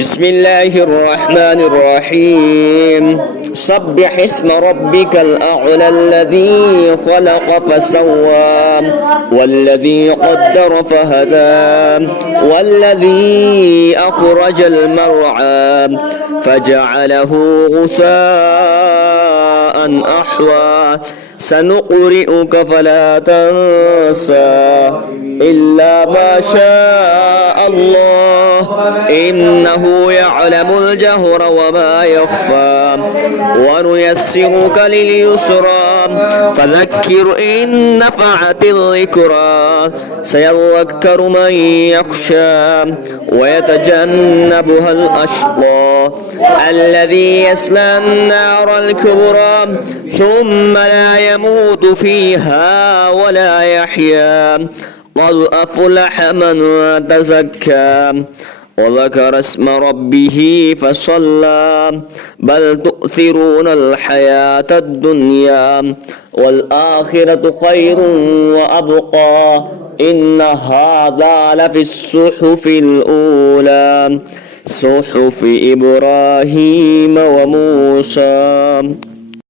بسم الله الرحمن الرحيم سبح اسم ربك الأعلى الذي خلق فسوى والذي قدر فهدى والذي أخرج المرعى فجعله غثاء أحوى سنقرئك فلا تنسى إلا ما شاء الله إنه يعلم الجهر وما يخفى ونيسرك لليسرى فذكر إن نفعت الذكرى سيذكر من يخشى ويتجنبها الأشقى الذي يصلى النار الكبرى ثم لا يموت فيها ولا يحيا قد أفلح من تزكى وذكر اسم ربه فصلى بل تؤثرون الحياة الدنيا والآخرة خير وأبقى إن هذا لفي الصحف الأولى صحف إبراهيم وموسى.